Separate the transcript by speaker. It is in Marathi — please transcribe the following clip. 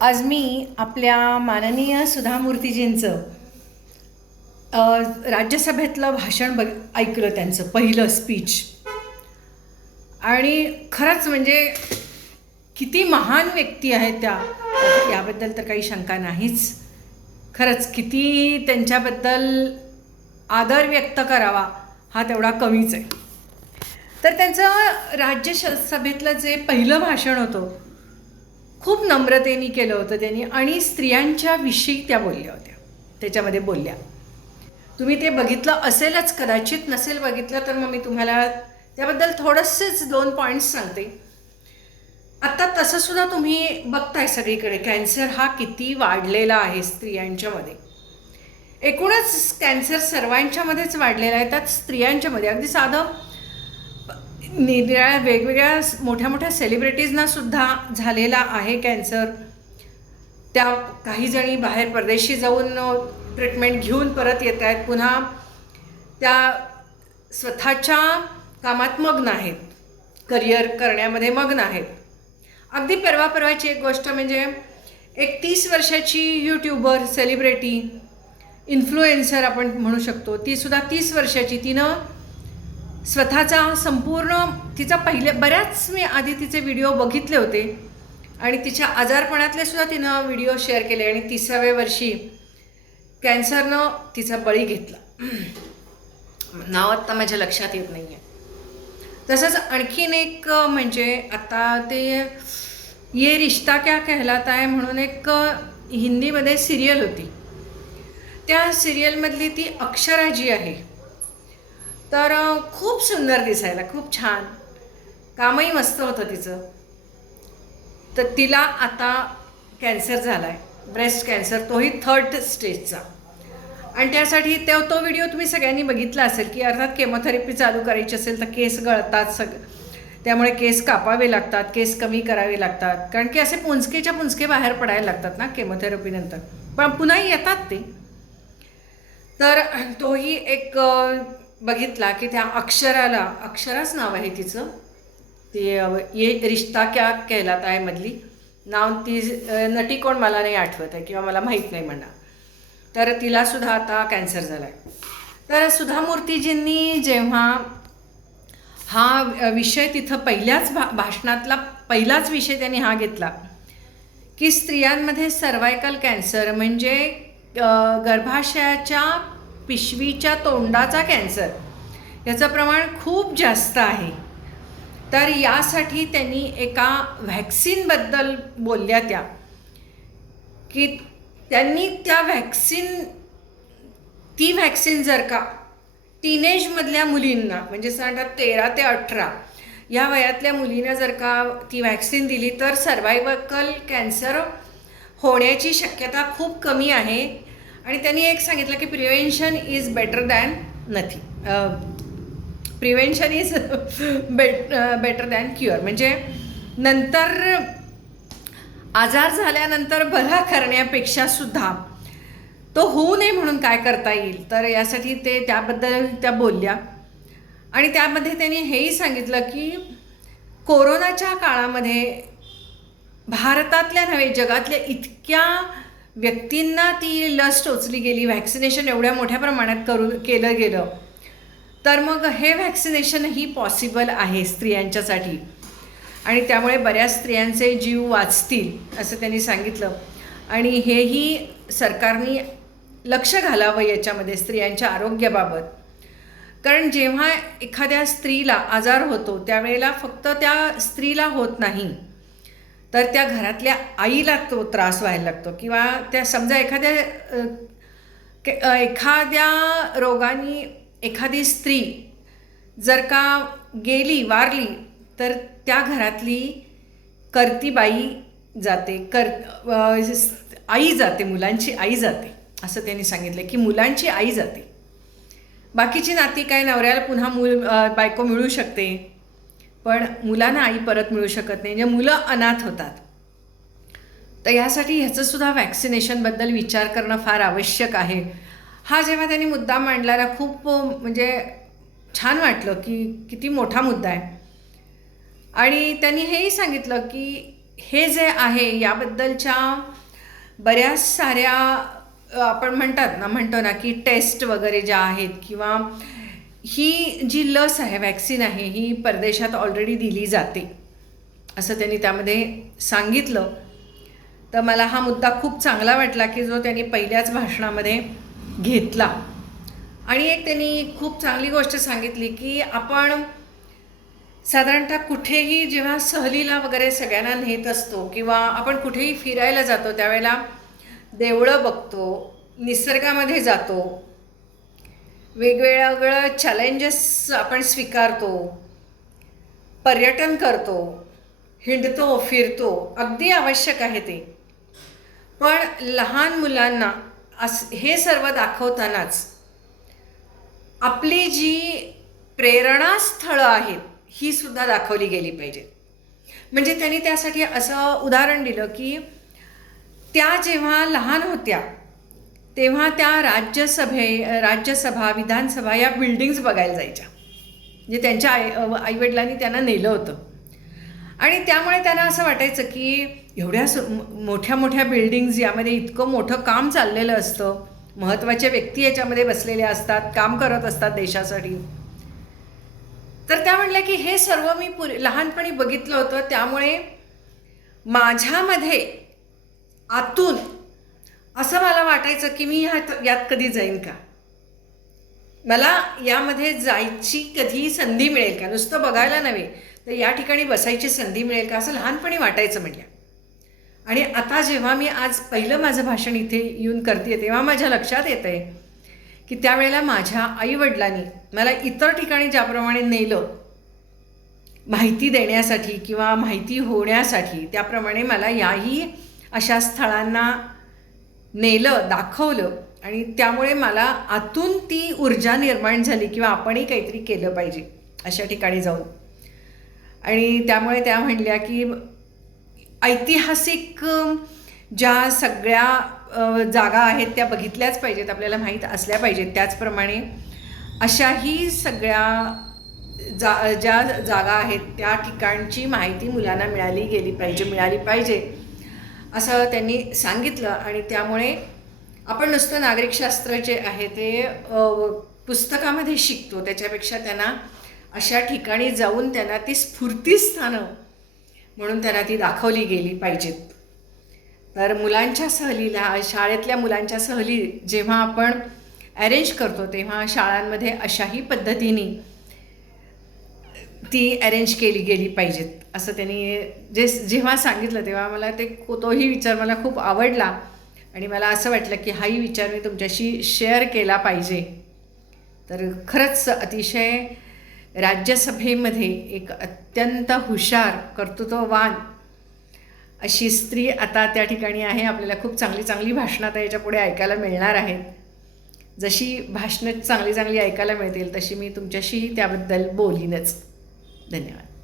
Speaker 1: आज मी आपल्या माननीय सुधा मूर्तीजींचं राज्यसभेतलं भाषण बघ ऐकलं त्यांचं पहिलं स्पीच आणि खरंच म्हणजे किती महान व्यक्ती आहेत त्या याबद्दल तर काही शंका नाहीच. खरंच किती त्यांच्याबद्दल आदर व्यक्त करावा हा तेवढा कमीच आहे. तर त्यांचं राज्यसभेतलं जे पहिलं भाषण होतं खूप नम्रतेने केलं होतं त्यांनी आणि स्त्रियांच्या विषयी त्या बोलल्या होत्या. त्याच्यामध्ये बोलल्या तुम्ही ते बघितलं असेलच कदाचित नसेल बघितलं तर मग मी तुम्हाला त्याबद्दल थोडंसेच दोन पॉईंट्स सांगते. आत्ता तसंसुद्धा तुम्ही बघताय सगळीकडे कॅन्सर हा किती वाढलेला आहे स्त्रियांच्यामध्ये एकूणच कॅन्सर सर्वांच्यामध्येच वाढलेला आहे त्यात स्त्रियांच्यामध्ये अगदी साधं निराळ्या वेगवेगळ्या मोठ्या मोठ्या सेलिब्रिटीजना सुद्धा झालेला आहे कॅन्सर त्या काही जणी बाहेर परदेशी जाऊन ट्रीटमेंट घेऊन परत येत आहेत. पुन्हा त्या स्वतःच्या कामात मग्न आहेत. करिअर करण्यामध्ये मग्न आहेत. अगदी परवा परवाची एक गोष्ट म्हणजे एक तीस वर्षाची यूट्यूबर सेलिब्रिटी इन्फ्लुएन्सर आपण म्हणू शकतो. ती सुद्धा तीस वर्षाची. तिनं स्वतःचा संपूर्ण तिचा पहिले बऱ्याच मी आधी तिचे व्हिडिओ बघितले होते. आणि तिच्या आजारपणातले सुद्धा तिनं व्हिडिओ शेअर केले. आणि तिसाव्या वर्षी कॅन्सरनं तिचा बळी घेतला. नाव आत्ता माझ्या लक्षात येत नाही आहे तसंच आणखीन एक म्हणजे आता ते ये रिश्ता क्या कहलाता है म्हणून एक हिंदीमध्ये सिरियल होती. त्या सिरियलमधली ती अक्षरा जी आहे. तर खूप सुंदर दिसायला खूप छान. कामही मस्त होतं तिचं. तर तिला आता कॅन्सर झाला आहे ब्रेस्ट कॅन्सर तोही थर्ड स्टेजचा आणि त्यासाठी तो तो व्हिडिओ तुम्ही सगळ्यांनी बघितला असेल की अर्थात केमोथेरपी चालू करायची असेल तर केस गळतात सग त्यामुळे केस कापावे लागतात केस कमी करावे लागतात. कारण की असे पुंजकेच्या पुंजके बाहेर पडायला लागतात ना केमोथेरपीनंतर पण पुन्हा येतात ते. तर तोही एक बघितला की त्या अक्षराला अक्षराच नाव आहे तिचं. ती ये रिश्ता क्या कहलात आहे मधली. नाव ती नटी कोण मला नाही आठवत आहे किंवा मला माहीत नाही म्हणा. तर तिलासुद्धा आता कॅन्सर झाला आहे तर सुधा मूर्तीजींनी जेव्हा हा विषय तिथं पहिल्याच भा भाषणातला पहिलाच विषय त्यांनी हा घेतला की स्त्रियांमध्ये सर्वायकल कॅन्सर म्हणजे गर्भाशयाच्या पिशवीच्या तोंडाचा कॅन्सर. याचं प्रमाण खूप जास्त आहे. तर यासाठी त्यांनी एका व्हॅक्सिनबद्दल बोलल्या त्या की त्यांनी त्या व्हॅक्सिन ती व्हॅक्सिन जर का टीनेजमधल्या मुलींना म्हणजे साधारण तेरा ते अठरा या वयातल्या मुलींना जर का ती व्हॅक्सिन दिली तर सर्वायवकल कॅन्सर होण्याची शक्यता खूप कमी आहे. आणि त्यांनी एक सांगितलं की prevention is better than nothing prevention is bet better than cure म्हणजे नंतर आजार झाल्यानंतर बरा करण्यापेक्षा सुद्धा तो होऊ नये म्हणून काय करता येईल. तर यासाठी ते त्याबद्दल त्या बोलल्या. आणि त्यामध्ये त्यांनी हेही सांगितलं की कोरोनाच्या काळामध्ये भारतातल्या नव्हे जगातल्या इतक्या व्यक्तींना ती लस टोचली गेली व्हॅक्सिनेशन एवढ्या मोठ्या प्रमाणात करून केलं गेलं. तर मग हे व्हॅक्सिनेशनही पॉसिबल आहे स्त्रियांच्यासाठी. आणि त्यामुळे बऱ्याच स्त्रियांचे जीव वाचतील असं त्यांनी सांगितलं. आणि हेही सरकारने लक्ष घालावं याच्यामध्ये स्त्रियांच्या आरोग्याबाबत. कारण जेव्हा एखाद्या स्त्रीला आजार होतो त्यावेळेला फक्त त्या स्त्रीला होत नाही. तर त्या घरातल्या आईला तो त्रास व्हायला लागतो किंवा त्या समजा एखाद्या के- एखाद्या रोगाने एखादी स्त्री जर का गेली वारली तर त्या घरातली करती बाई जाते कर आई जाते मुलांची आई जाते असं त्यांनी सांगितलं की मुलांची आई जाते. बाकीची नाती काय नवऱ्याला पुन्हा मूल बायको मिळू शकते. पण मुलांना आई परत मिळू शकत नाही. म्हणजे मुलं अनाथ होतात. तर यासाठी ह्याचंसुद्धा व्हॅक्सिनेशनबद्दल विचार करणं फार आवश्यक आहे. हा जेव्हा त्यांनी मुद्दा मांडला ना खूप म्हणजे छान वाटलं की किती मोठा मुद्दा आहे. आणि त्यांनी हेही सांगितलं की हे जे आहे याबद्दलच्या बऱ्याच साऱ्या आपण म्हणतात ना म्हणतो ना की टेस्ट वगैरे ज्या आहेत किंवा ही जी लस आहे वॅक्सिन आहे ही परदेशात ऑलरेडी दिली जाते. असं त्यांनी त्यामध्ये सांगितलं. तर मला हा मुद्दा खूप चांगला वाटला की जो त्यांनी पहिल्याच भाषणामध्ये घेतला. आणि एक त्यांनी खूप चांगली गोष्ट सांगितली की आपण साधारणतः कुठेही जेव्हा सहलीला वगैरे सगळ्यांना नेत असतो किंवा आपण कुठेही फिरायला जातो त्यावेळेला देवळं बघतो निसर्गामध्ये जातो वेगवेगळं चॅलेंजेस आपण स्वीकारतो पर्यटन करतो हिंडतो फिरतो अगदी आवश्यक आहे ते. पण लहान मुलांना अस हे सर्व दाखवतानाच आपली जी प्रेरणास्थळं आहेत ही सुद्धा दाखवली गेली पाहिजे. म्हणजे त्यांनी त्यासाठी असं उदाहरण दिलं की त्या जेव्हा लहान होत्या तेव्हा त्या राज्यसभे राज्यसभा विधानसभा या बिल्डिंग्स बघायला जायच्या. म्हणजे त्यांच्या आई आईवडिलांनी त्यांना नेलं होतं. आणि त्यामुळे त्यांना असं वाटायचं की एवढ्या सु मोठ्या मोठ्या बिल्डिंग्ज यामध्ये इतकं मोठं काम चाललेलं असतं. महत्त्वाच्या व्यक्ती याच्यामध्ये बसलेल्या असतात काम करत असतात देशासाठी. तर त्या म्हणल्या की हे सर्व मी पुर लहानपणी बघितलं होतं. त्यामुळे माझ्यामध्ये आतून असं मला वाटायचं की मी ह्यात यात कधी जाईन का? मला यामध्ये जायची कधी संधी मिळेल का? नुसतं बघायला नव्हे तर या ठिकाणी बसायची संधी मिळेल का? असं लहानपणी वाटायचं म्हटल्या आणि आता जेव्हा मी आज पहिलं माझं भाषण इथे येऊन करते तेव्हा माझ्या लक्षात येतं आहे की त्यावेळेला माझ्या आईवडिलांनी मला इतर ठिकाणी ज्याप्रमाणे नेलं माहिती देण्यासाठी किंवा माहिती होण्यासाठी त्याप्रमाणे मला याही अशा स्थळांना नेलं दाखवलं आणि त्यामुळे मला आतून ती ऊर्जा निर्माण झाली किंवा आपणही काहीतरी केलं पाहिजे अशा ठिकाणी जाऊन. आणि त्यामुळे त्या म्हणल्या की ऐतिहासिक ज्या सगळ्या जागा आहेत त्या बघितल्याच पाहिजेत आपल्याला माहीत असल्या पाहिजेत. त्याचप्रमाणे अशाही सगळ्या जा ज्या जागा आहेत त्या ठिकाणची माहिती मुलांना मिळाली गेली पाहिजे मिळाली पाहिजे. असं त्यांनी सांगितलं आणि त्यामुळे आपण नुसतं नागरिकशास्त्र जे आहे ते पुस्तकामध्ये शिकतो. त्याच्यापेक्षा त्यांना अशा ठिकाणी जाऊन त्यांना ती स्फूर्तीस्थानं म्हणून त्यांना ती दाखवली गेली पाहिजेत. तर मुलांच्या सहलीला शाळेतल्या मुलांच्या सहली जेव्हा आपण अरेंज करतो तेव्हा शाळांमध्ये अशाही पद्धतीने ती अरेंज केली गेली पाहिजेत असं त्यांनी जे जेव्हा सांगितलं तेव्हा मला ते तोही विचार मला खूप आवडला. आणि मला असं वाटलं की हाही विचार मी तुमच्याशी शेअर केला पाहिजे. तर खरंच अतिशय राज्यसभेमध्ये एक अत्यंत हुशार कर्तृत्ववान अशी स्त्री आता त्या ठिकाणी आहे. आपल्याला खूप चांगली चांगली भाषणं आता याच्यापुढे ऐकायला मिळणार आहेत. जशी भाषणं चांगली चांगली ऐकायला मिळतील तशी मी तुमच्याशीही त्याबद्दल बोलीनच. धन्यवाद.